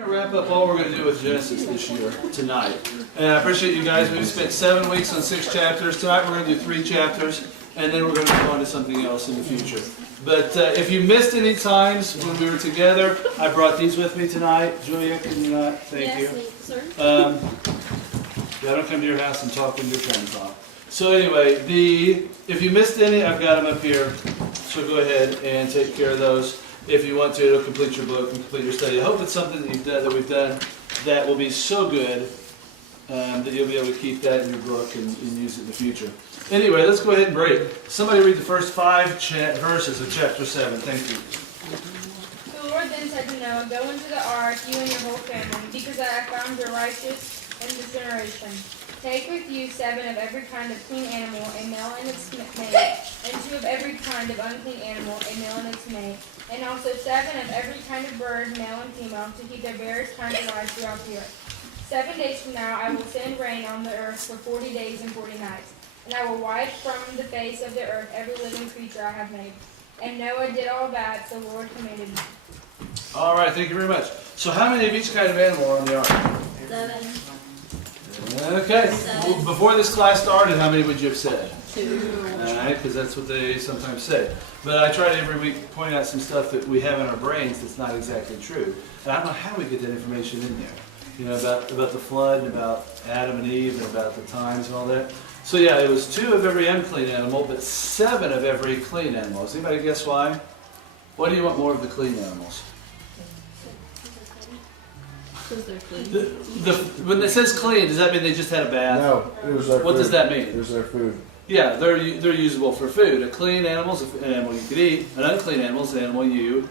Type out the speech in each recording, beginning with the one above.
We're going to wrap up all we're going to do with Genesis this year tonight. And I appreciate you guys. We've spent 7 weeks on 6 chapters. Tonight we're going to do 3 chapters, and then we're going to move on to something else in the future. But if you missed any times when we were together, I brought these with me tonight. Julia, can you not? Thank you. Yes, sir. Yeah, I don't come to your house and talk when you're trying to talk. So anyway, if you missed any, I've got them up here. So go ahead and take care of those. If you want to, it'll complete your book and complete your study. I hope it's something that we've done that will be so good that you'll be able to keep that in your book and use it in the future. Anyway, let's go ahead and break. Somebody read the first 5 verses of chapter 7. Thank you. The Lord then said to Noah, "Go into the ark, you and your whole family, because I have found you righteous in this generation. Take with you 7 of every kind of clean animal, a male and its mate, and 2 of every kind of unclean animal, a male and its mate, and also 7 of every kind of bird, male and female, to keep their various kinds of lives throughout the earth. 7 days from now I will send rain on the earth for 40 days and 40 nights, and I will wipe from the face of the earth every living creature I have made." And Noah did all that the Lord commanded him. All right, thank you very much. So how many of each kind of animal are on the ark? 7. Okay. Well, before this class started, how many would you have said? 2. All right, because that's what they sometimes say. But I try to every week point out some stuff that we have in our brains that's not exactly true. And I don't know how we get that information in there. You know, about the flood, and about Adam and Eve, and about the times and all that. So yeah, it was 2 of every unclean animal, but 7 of every clean animal. Does anybody guess why? Why do you want more of the clean animals? Because they're clean. When it says clean, does that mean they just had a bath? No, it was their food. What does that mean? It was their food. Yeah, they're usable for food. A clean animal is an animal you could eat. An unclean animal is an animal you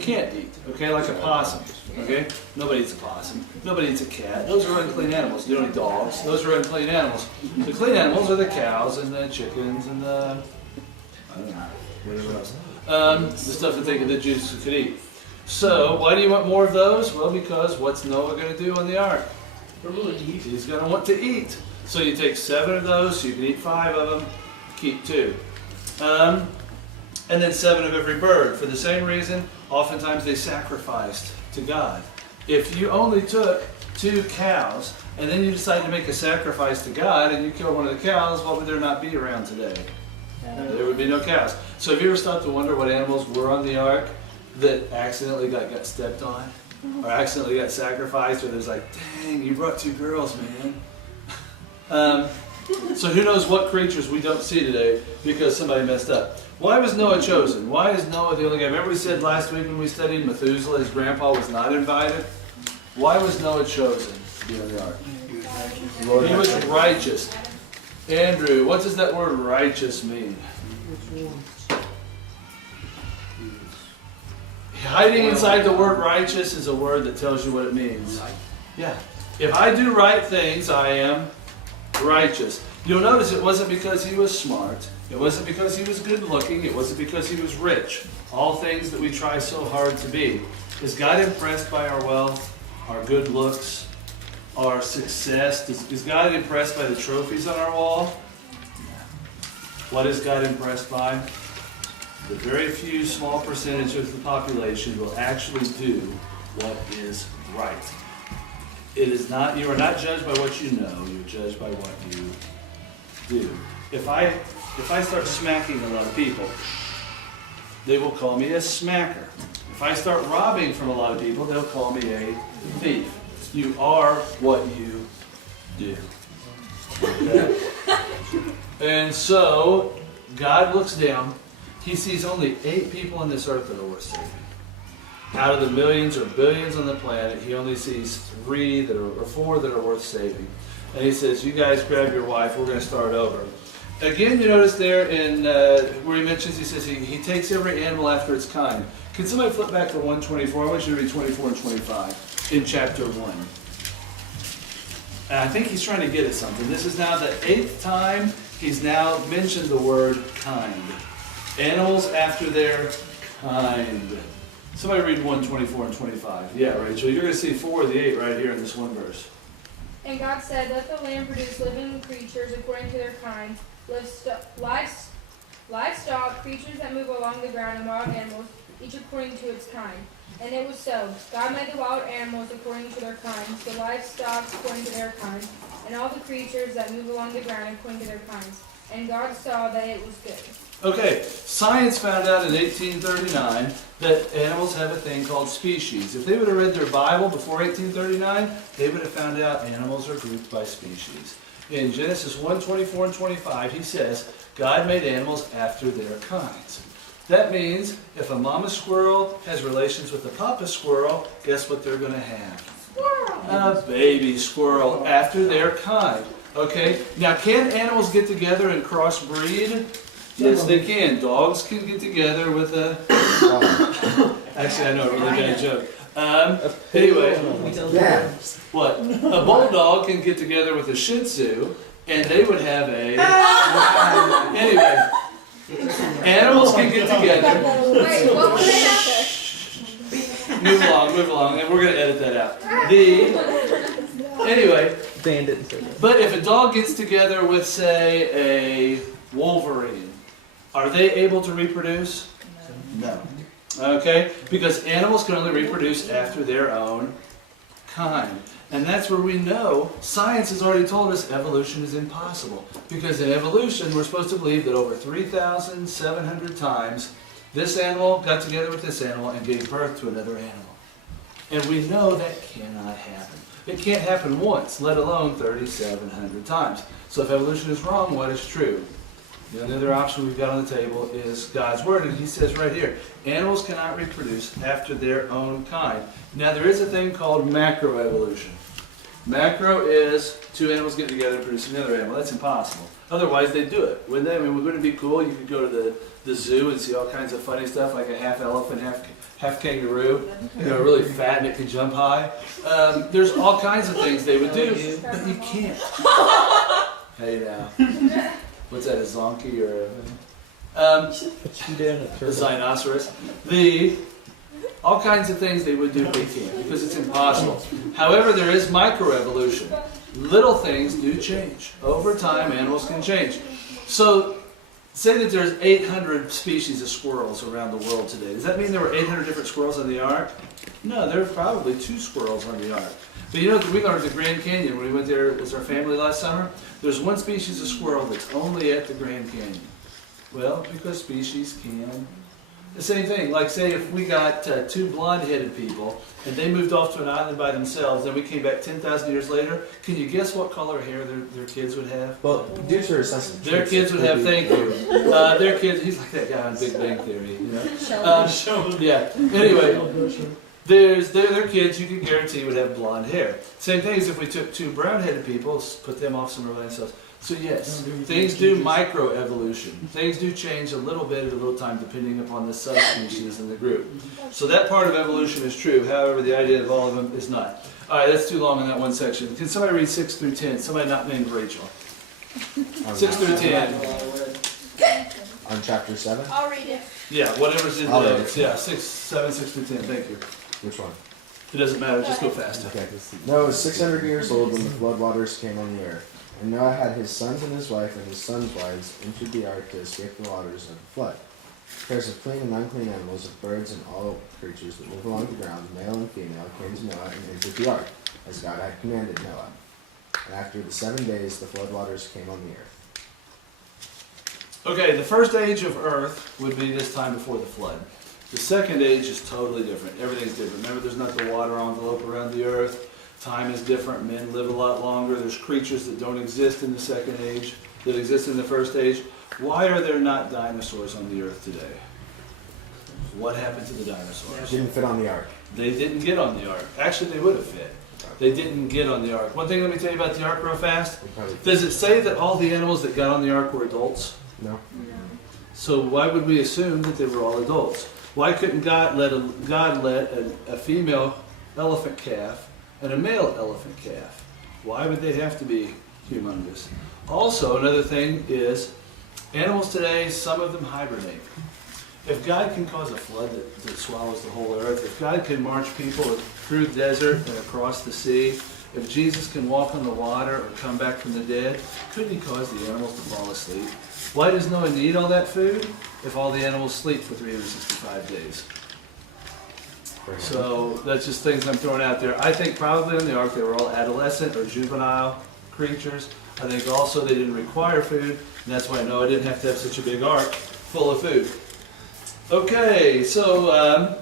can't eat. Okay, like a possum. Okay, nobody eats a possum. Nobody eats a cat. Those are unclean animals. You don't eat dogs. Those are unclean animals. The clean animals are the cows and the chickens and the I don't know whatever else. The stuff that the Jews could eat. So why do you want more of those? Well, because what's Noah going to do on the ark? He's going to want to eat. So you take 7 of those, so you can eat 5 of them, keep 2. And then 7 of every bird. For the same reason, oftentimes they sacrificed to God. If you only took 2 cows, and then you decide to make a sacrifice to God, and you kill one of the cows, what would there not be around today? There would be no cows. So have you ever stopped to wonder what animals were on the ark that accidentally got stepped on? Or accidentally got sacrificed, or there's like, dang, you brought 2 girls, man. So who knows what creatures we don't see today because somebody messed up. Why was Noah chosen? Why is Noah the only guy? Remember we said last week when we studied Methuselah, his grandpa was not invited? Why was Noah chosen to be on the ark? He was righteous. Andrew, what does that word righteous mean? Hiding inside the word righteous is a word that tells you what it means. Yeah. If I do right things, I am righteous. You'll notice it wasn't because he was smart. It wasn't because he was good looking. It wasn't because he was rich. All things that we try so hard to be. Is God impressed by our wealth, our good looks, our success? Is God impressed by the trophies on our wall? What is God impressed by? The very few small percentage of the population will actually do what is right. It is not, you are not judged by what you know, you're judged by what you do. If I start smacking a lot of people, they will call me a smacker. If I start robbing from a lot of people, they'll call me a thief. You are what you do. Okay? And so, God looks down, He sees only 8 people on this earth that are worth saving. Out of the millions or billions on the planet, He only sees 3 or 4 that are worth saving. And He says, you guys grab your wife, we're going to start over. Again, you notice there in where He mentions, He says he takes every animal after its kind. Can somebody flip back to 124? I want you to read 24 and 25 in chapter 1. And I think He's trying to get at something. This is now the 8th time He's now mentioned the word kind. Animals after their kind. Somebody read 1:24 and 25. Yeah, Rachel, you're going to see 4 of the 8 right here in this one verse. And God said, "Let the land produce living creatures according to their kinds, livestock, creatures that move along the ground, and wild animals, each according to its kind. And it was so. God made the wild animals according to their kinds, the livestock according to their kinds, and all the creatures that move along the ground according to their kinds. And God saw that it was good. Okay, science found out in 1839 that animals have a thing called species. If they would have read their Bible before 1839, they would have found out animals are grouped by species. In Genesis 1:24 and 25, he says, God made animals after their kinds. That means if a mama squirrel has relations with a papa squirrel, guess what they're going to have? A baby squirrel after their kind. Okay, now can animals get together and crossbreed? Yes, they can. Dogs can get together with a... Actually, I know, a really bad joke. Anyway, what? A bulldog can get together with a Shih Tzu, and they would have a... Anyway, animals can get together. Wait, what would they have? Move along, and we're going to edit that out. Anyway, but if a dog gets together with, say, a wolverine, are they able to reproduce? No. Okay? Because animals can only reproduce after their own kind. And that's where we know science has already told us evolution is impossible. Because in evolution, we're supposed to believe that over 3,700 times, this animal got together with this animal and gave birth to another animal. And we know that cannot happen. It can't happen once, let alone 3,700 times. So if evolution is wrong, what is true? The only other option we've got on the table is God's Word, and He says right here, animals cannot reproduce after their own kind. Now there is a thing called macroevolution. Macro is two animals getting together and producing another animal. That's impossible. Otherwise they'd do it, wouldn't they? I mean, wouldn't it be cool? You could go to the zoo and see all kinds of funny stuff, like a half elephant, half kangaroo, really fat and it can jump high. There's all kinds of things they would do, but you can't. Hey now. What's that, a zonkey or a rhinoceros? All kinds of things they would do, they can't, because it's impossible. However, there is microevolution. Little things do change. Over time, animals can change. So, say that there's 800 species of squirrels around the world today. Does that mean there were 800 different squirrels on the ark? No, there were probably 2 squirrels on the ark. But you know, we learned at the Grand Canyon, when we went there as our family last summer, there's one species of squirrel that's only at the Grand Canyon. Well, because species can. The same thing, like say if we got 2 blonde-headed people, and they moved off to an island by themselves, and we came back 10,000 years later, can you guess what color hair their kids would have? Well, dudes are assessing. Their kids would have, thank you. Their kids, he's like that guy on Big Bang Theory, you know? Yeah, anyway. Their kids, you can guarantee, would have blonde hair. Same thing as if we took 2 brown-headed people, put them off somewhere by themselves. So yes, things do microevolution. Things do change a little bit at a little time depending upon the subspecies in the group. So that part of evolution is true. However, the idea of all of them is not. All right, that's too long in that one section. Can somebody read 6 through 10? Somebody not named Rachel. 6 through 10. On chapter 7? I'll read it. Yeah, whatever's in the, yeah, 7, 6 through 10. Thank you. Which one? It doesn't matter. Just go fast. Okay. Noah was 600 years old when the flood waters came on the earth. And Noah had his sons and his wife and his sons' wives entered the ark to escape the waters of the flood. Pairs of clean and unclean animals, of birds and all creatures that move along the ground, male and female, came to Noah and entered the ark, as God had commanded Noah. And after the 7 days, the flood waters came on the earth. Okay, the first age of earth would be this time before the flood. The second age is totally different. Everything's different. Remember, there's not the water envelope around the earth. Time is different. Men live a lot longer. There's creatures that don't exist in the second age that exist in the first age. Why are there not dinosaurs on the earth today? What happened to the dinosaurs? Didn't fit on the ark. They didn't get on the ark. Actually, they would have fit. They didn't get on the ark. One thing let me tell you about the ark real fast. Does it say that all the animals that got on the ark were adults? No. So why would we assume that they were all adults? Why couldn't God let a female elephant calf and a male elephant calf? Why would they have to be humongous? Also, another thing is, animals today, some of them hibernate. If God can cause a flood that swallows the whole earth, if God can march people through the desert and across the sea, if Jesus can walk on the water or come back from the dead, couldn't he cause the animals to fall asleep? Why does Noah need all that food if all the animals sleep for 365 days? So that's just things I'm throwing out there. I think probably on the ark they were all adolescent or juvenile creatures. I think also they didn't require food, and that's why Noah didn't have to have such a big ark full of food. Okay, so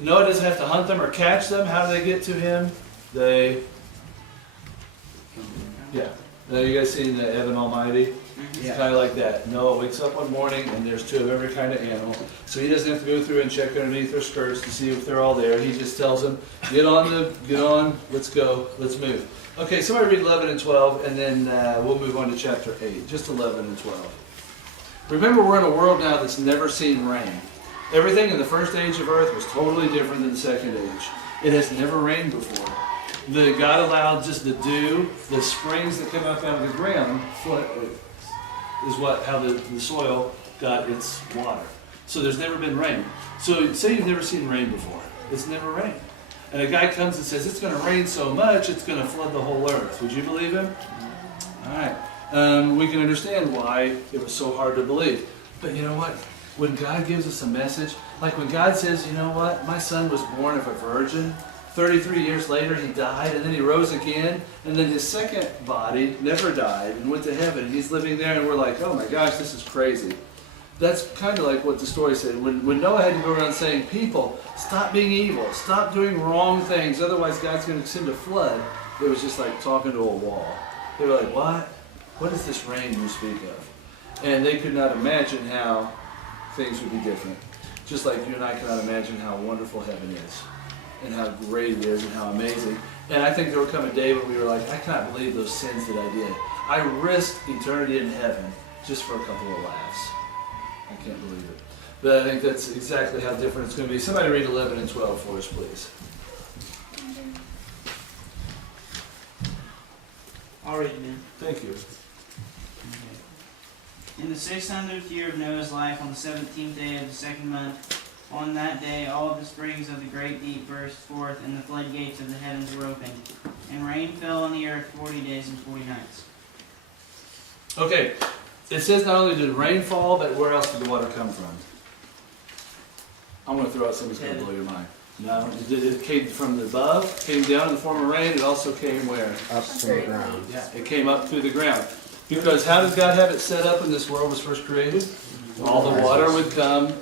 Noah doesn't have to hunt them or catch them. How do they get to him? Now you guys seen the Evan Almighty? It's kind of like that. Noah wakes up one morning and there's two of every kind of animal. So he doesn't have to go through and check underneath their skirts to see if they're all there. He just tells them, get on, let's go, let's move. Okay, somebody read 11 and 12, and then we'll move on to chapter 8, just 11 and 12. Remember, we're in a world now that's never seen rain. Everything in the first age of earth was totally different than the second age. It has never rained before. God allowed just the dew, the springs that come up out of the ground, is how the soil got its water. So there's never been rain. So say you've never seen rain before. It's never rained. And a guy comes and says, it's going to rain so much, it's going to flood the whole earth. Would you believe him? All right. We can understand why it was so hard to believe. But you know what? When God gives us a message, like when God says, you know what? My son was born of a virgin. 33 years later, he died, and then he rose again, and then his second body never died and went to heaven. He's living there, and we're like, oh my gosh, this is crazy. That's kind of like what the story said. When Noah had to go around saying, people, stop being evil, stop doing wrong things, otherwise God's going to send a flood, it was just like talking to a wall. They were like, what? What is this rain you speak of? And they could not imagine how things would be different. Just like you and I cannot imagine how wonderful heaven is, and how great it is, and how amazing. And I think there will come a day when we were like, I cannot believe those sins that I did. I risked eternity in heaven just for a couple of laughs. I can't believe it. But I think that's exactly how different it's going to be. Somebody read 11 and 12 for us, please. I'll read it then. Thank you. In the 600th year of Noah's life, on the 17th day of the second month, on that day all the springs of the great deep burst forth, and the floodgates of the heavens were opened, and rain fell on the earth 40 days and 40 nights. Okay, it says not only did rain fall, but where else did the water come from? I'm going to throw out something that's going to blow your mind. No, it came from above, came down in the form of rain. It also came where? Up from the ground. Yeah, it came up through the ground. Because how did God have it set up when this world was first created? All the water would come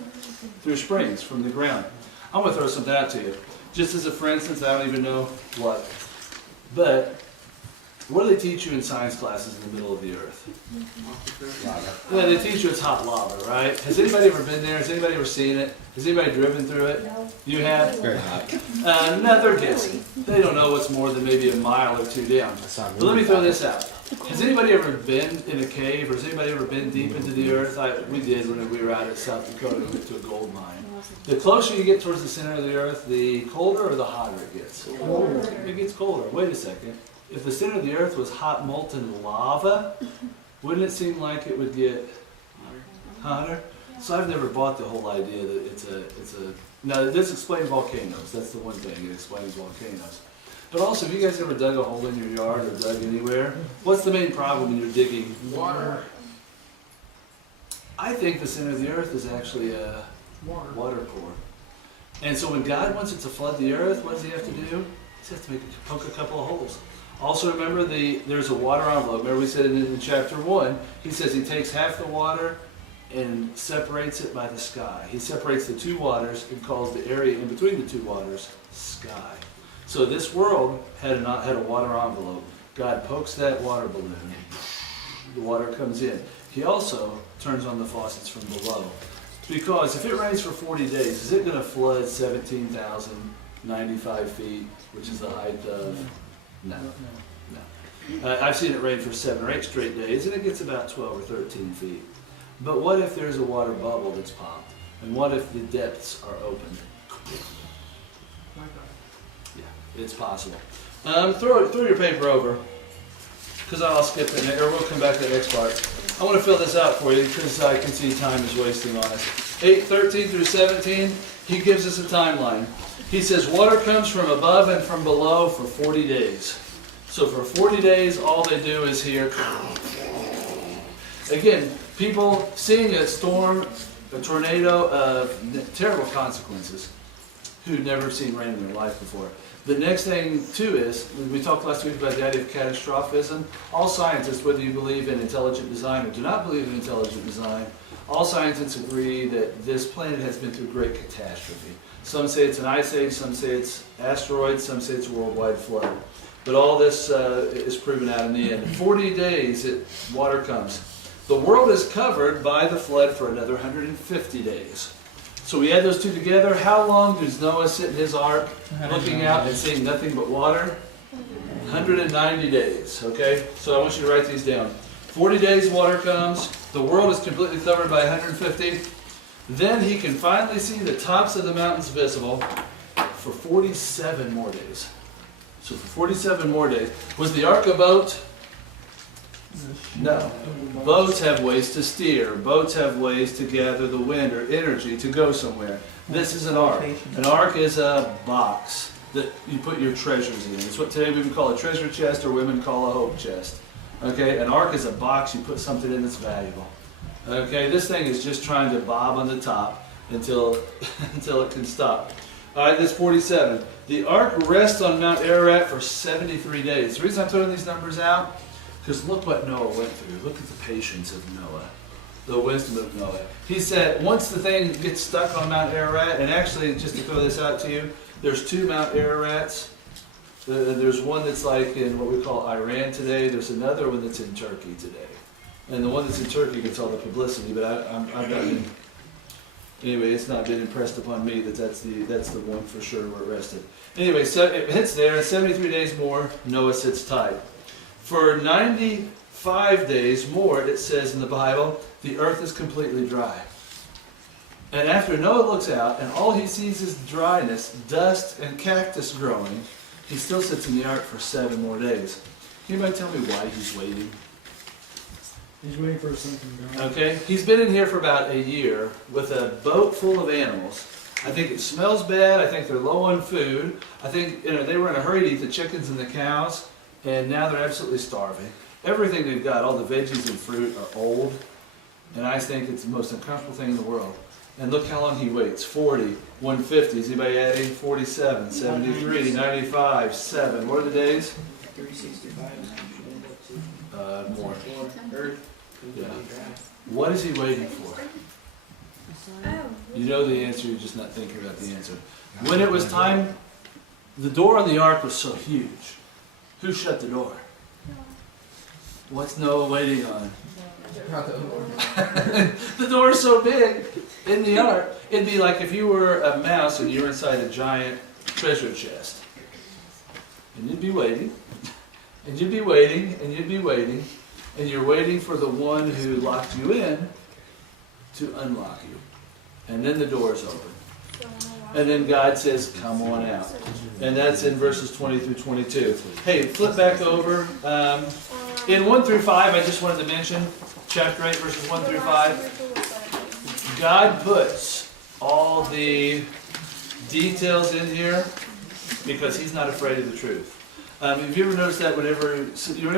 through springs from the ground. I'm going to throw something out to you. Just as a for instance, I don't even know what. But what do they teach you in science classes in the middle of the earth? Lava. Yeah, they teach you it's hot lava, right? Has anybody ever been there? Has anybody ever seen it? Has anybody driven through it? No. You have? Very hot. No, they're guessing. They don't know what's more than maybe a mile or two down. But let me throw this out. Has anybody ever been in a cave, or has anybody ever been deep into the earth? We did when we were out at South Dakota. We went to a gold mine. The closer you get towards the center of the earth, the colder or the hotter it gets? It gets colder. Wait a second. If the center of the earth was hot molten lava, wouldn't it seem like it would get hotter? So I've never bought the whole idea that it's a. Now this explains volcanoes. That's the one thing. It explains volcanoes. But also, have you guys ever dug a hole in your yard or dug anywhere? What's the main problem when you're digging? Water. I think the center of the earth is actually a water core. And so when God wants it to flood the earth, what does he have to do? He has to poke a couple of holes. Also remember, there's a water envelope. Remember we said in chapter 1, he says he takes half the water and separates it by the sky. He separates the two waters and calls the area in between the two waters sky. So this world had a water envelope. God pokes that water balloon. The water comes in. He also turns on the faucets from below. Because if it rains for 40 days, is it going to flood 17,095 feet, which is the height of... No. I've seen it rain for 7 or 8 straight days, and it gets about 12 or 13 feet. But what if there's a water bubble that's popped? And what if the depths are opened? Yeah, it's possible. Throw your paper over, because I'll skip it, or we'll come back to the next part. I want to fill this out for you, because I can see time is wasting on us. 8:13 through 17, he gives us a timeline. He says water comes from above and from below for 40 days. So for 40 days, all they do is hear. Again, people seeing a storm, a tornado of terrible consequences, who'd never seen rain in their life before. The next thing, too, is, we talked last week about the idea of catastrophism. All scientists, whether you believe in intelligent design or do not believe in intelligent design, all scientists agree that this planet has been through great catastrophe. Some say it's an ice age, some say it's asteroids, some say it's a worldwide flood. But all this is proven out in the end. In 40 days, water comes. The world is covered by the flood for another 150 days. So we add those two together. How long does Noah sit in his ark looking out and seeing nothing but water? 190 days, okay? So I want you to write these down. 40 days water comes. The world is completely covered by 150. Then he can finally see the tops of the mountains visible for 47 more days. So for 47 more days. Was the ark a boat? No. Boats have ways to steer. Boats have ways to gather the wind or energy to go somewhere. This is an ark. An ark is a box that you put your treasures in. It's what today we would call a treasure chest or women call a hope chest. Okay, an ark is a box you put something in that's valuable. Okay, this thing is just trying to bob on the top until it can stop. All right, this 47. The ark rests on Mount Ararat for 73 days. The reason I'm throwing these numbers out, because look what Noah went through. Look at the patience of Noah, the wisdom of Noah. He said, once the thing gets stuck on Mount Ararat, and actually, just to throw this out to you, there's 2 Mount Ararats. There's one that's like in what we call Iran today. There's another one that's in Turkey today. And the one that's in Turkey gets all the publicity, but I've not been, anyway, it's not been impressed upon me that's the one for sure where it rested. Anyway, so it hits there, and 73 days more, Noah sits tight. For 95 days more, it says in the Bible, the earth is completely dry. And after Noah looks out, and all he sees is dryness, dust, and cactus growing, he still sits in the ark for 7 more days. Can anybody tell me why he's waiting? He's waiting for something to go. Okay, he's been in here for about a year with a boat full of animals. I think it smells bad. I think they're low on food. I think they were in a hurry to eat the chickens and the cows, and now they're absolutely starving. Everything they've got, all the veggies and fruit, are old, and I think it's the most uncomfortable thing in the world. And look how long he waits. 40, 150. Is anybody adding? 47, 73, 95, 7. What are the days? 365. More. Earth. Yeah. What is he waiting for? You know the answer, you're just not thinking about the answer. When it was time, the door on the ark was so huge. Who shut the door? What's Noah waiting on? The door is so big in the ark. It'd be like if you were a mouse and you were inside a giant treasure chest. And you'd be waiting. And you'd be waiting, and you'd be waiting, and you're waiting for the one who locked you in to unlock you. And then the door's open. And then God says, come on out. And that's in verses 20 through 22. Hey, flip back over. In 1 through 5, I just wanted to mention, chapter 8, verses 1 through 5. God puts all the details in here because he's not afraid of the truth. Have you ever noticed that whenever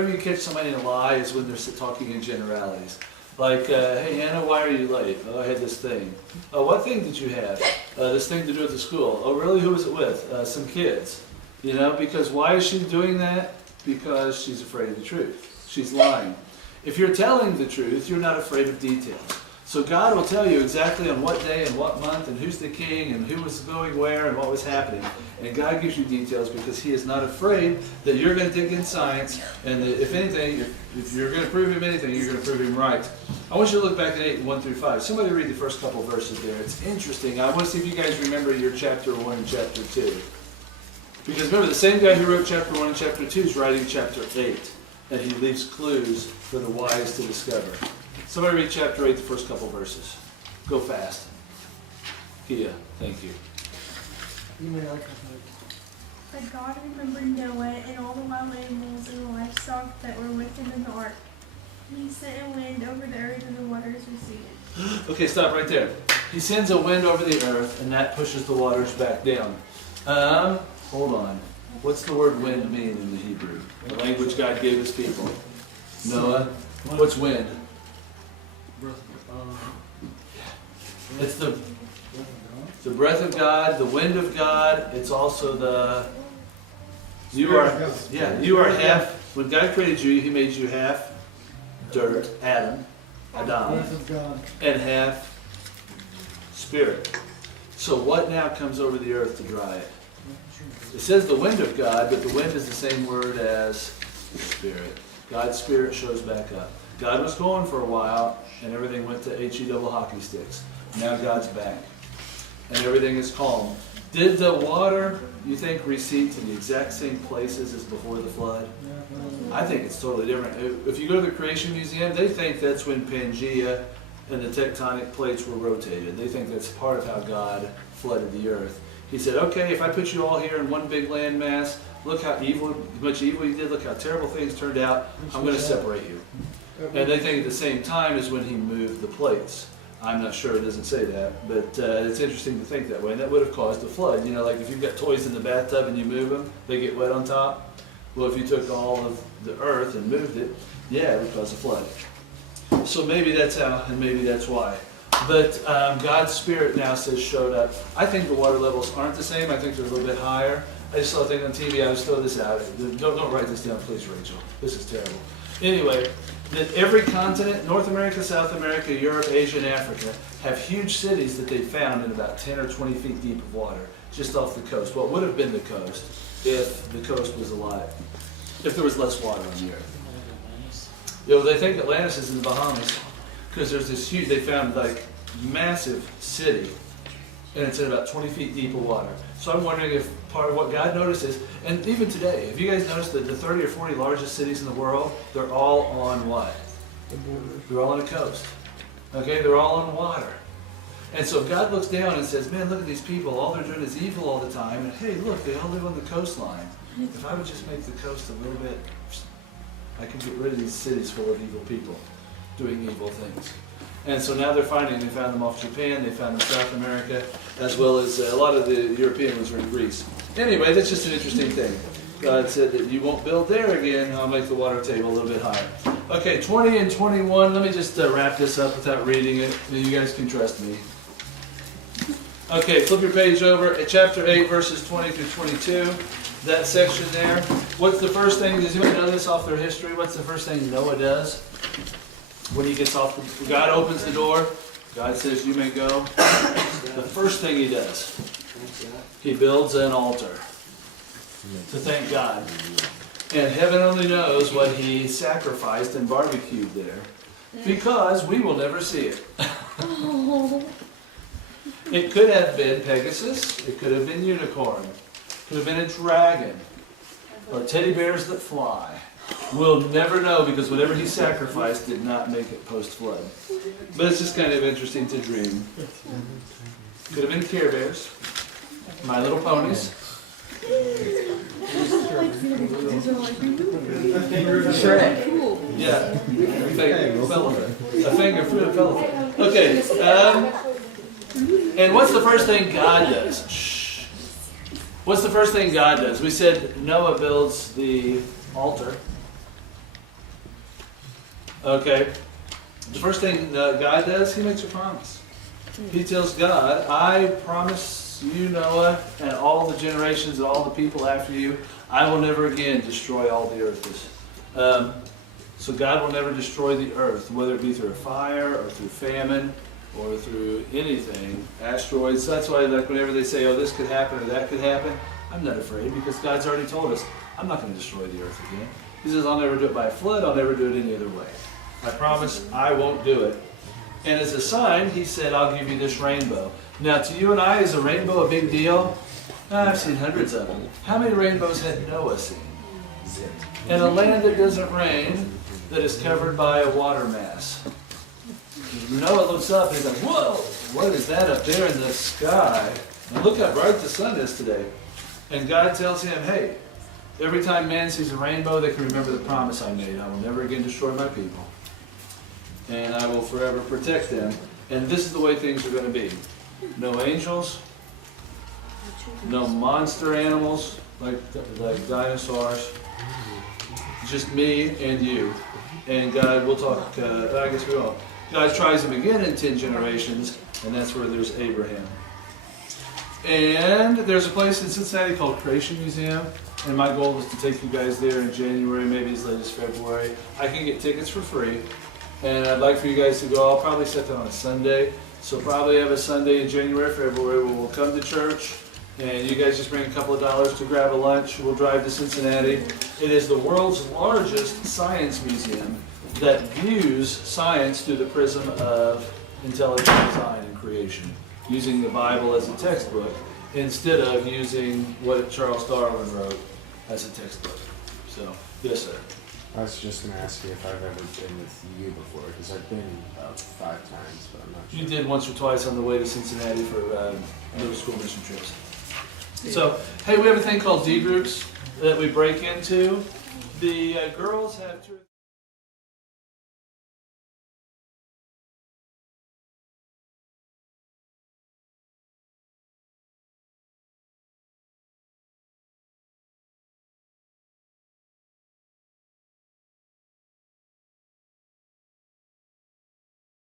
you catch somebody in a lie is when they're talking in generalities? Like, hey, Anna, why are you late? Oh, I had this thing. Oh, what thing did you have? This thing to do at the school. Oh, really? Who was it with? Some kids. Because why is she doing that? Because she's afraid of the truth. She's lying. If you're telling the truth, you're not afraid of details. So God will tell you exactly on what day and what month and who's the king and who was going where and what was happening. And God gives you details because he is not afraid that you're going to dig in science and that if anything, if you're going to prove him anything, you're going to prove him right. I want you to look back at 8, 1 through 5. Somebody read the first couple verses there. It's interesting. I want to see if you guys remember your chapter 1 and chapter 2. Because remember, the same guy who wrote chapter 1 and chapter 2 is writing chapter 8. And he leaves clues for the wise to discover. Somebody read chapter 8, the first couple verses. Go fast. Kia, thank you. But God remembered Noah and all the wild animals and the livestock that were with him in the ark. He sent a wind over the earth and the waters receded. Okay, stop right there. He sends a wind over the earth, and that pushes the waters back down. Hold on. What's the word wind mean in the Hebrew? The language God gave his people. Noah, what's wind? It's the breath of God, the wind of God. It's also you are half. When God created you, He made you half dirt, Adam, and half spirit. So what now comes over the earth to dry it? It says the wind of God, but the wind is the same word as spirit. God's spirit shows back up. God was gone for a while, and everything went to HE double hockey sticks. Now God's back, and everything is calm. Did the water, you think, recede to the exact same places as before the flood? I think it's totally different. If you go to the Creation Museum, they think that's when Pangea and the tectonic plates were rotated. They think that's part of how God flooded the earth. He said, okay, if I put you all here in one big landmass, look how much evil you did, look how terrible things turned out, I'm going to separate you. And they think at the same time is when he moved the plates. I'm not sure, it doesn't say that, but it's interesting to think that way. And that would have caused a flood. You know, like if you've got toys in the bathtub and you move them, they get wet on top. Well, if you took all of the earth and moved it, yeah, it would cause a flood. So maybe that's how, and maybe that's why. But God's Spirit now says showed up. I think the water levels aren't the same. I think they're a little bit higher. I just saw a thing on TV. I just throw this out. Don't write this down, please, Rachel. This is terrible. Anyway, that every continent, North America, South America, Europe, Asia, and Africa, have huge cities that they found in about 10 or 20 feet deep of water, just off the coast. What would have been the coast if the coast was alive, if there was less water on the earth. You know, they think Atlantis is in the Bahamas, because there's this huge, they found like massive city, and it's in about 20 feet deep of water. So I'm wondering if part of what God notices, and even today, if you guys notice that the 30 or 40 largest cities in the world, they're all on what? They're all on a coast. Okay, they're all on water. And so God looks down and says, man, look at these people, all they're doing is evil all the time, and hey, look, they all live on the coastline. If I would just make the coast a little bit, I could get rid of these cities full of evil people doing evil things. And so now they found them off Japan, they found them in South America, as well as a lot of the European ones are in Greece. Anyway, that's just an interesting thing. God said that you won't build there again, I'll make the water table a little bit higher. Okay, 20 and 21, let me just wrap this up without reading it, and you guys can trust me. Okay, flip your page over at chapter 8, verses 20 through 22. That section there. What's the first thing, does anyone know this off their history? What's the first thing Noah does? When he gets off, God opens the door. God says, you may go. The first thing he does, he builds an altar to thank God. And heaven only knows what he sacrificed and barbecued there, because we will never see it. It could have been Pegasus. It could have been unicorn. It could have been a dragon. Or teddy bears that fly. We'll never know, because whatever he sacrificed did not make it post-flood. But it's just kind of interesting to dream. Could have been Care Bears, My Little Ponies. Yeah, a finger food of elephant. Okay, and what's the first thing God does? Shh. What's the first thing God does? We said Noah builds the altar. Okay. The first thing God does, he makes a promise. He tells God, I promise you, Noah, and all the generations and all the people after you, I will never again destroy all the earth. So God will never destroy the earth, whether it be through a fire or through famine or through anything, asteroids. That's why, like, whenever they say, oh, this could happen or that could happen, I'm not afraid, because God's already told us, I'm not going to destroy the earth again. He says, I'll never do it by a flood, I'll never do it any other way. I promise I won't do it. And as a sign, he said, I'll give you this rainbow. Now, to you and I, is a rainbow a big deal? I've seen hundreds of them. How many rainbows had Noah seen? In a land that doesn't rain, that is covered by a water mass. Noah looks up and he's like, whoa, what is that up there in the sky? And look how bright the sun is today. And God tells him, hey, every time man sees a rainbow, they can remember the promise I made. I will never again destroy my people. And I will forever protect them. And this is the way things are going to be. No angels, no monster animals like dinosaurs, just me and you. And God, we'll talk, I guess we won't. God tries them again in 10 generations, and that's where there's Abraham. And there's a place in Cincinnati called Creation Museum, and my goal is to take you guys there in January, maybe as late as February. I can get tickets for free, and I'd like for you guys to go. I'll probably set that on a Sunday, so probably have a Sunday in January, February where we'll come to church, and you guys just bring a couple of dollars to grab a lunch. We'll drive to Cincinnati. It is the world's largest science museum that views science through the prism of intelligent design and creation, using the Bible as a textbook instead of using what Charles Darwin wrote as a textbook. So, yes, sir. I was just going to ask you if I've ever been with you before, because I've been about 5 times, but I'm not sure. You did once or twice on the way to Cincinnati for middle school mission trips. So, hey, we have a thing called D groups that we break into. The girls have 2 or 3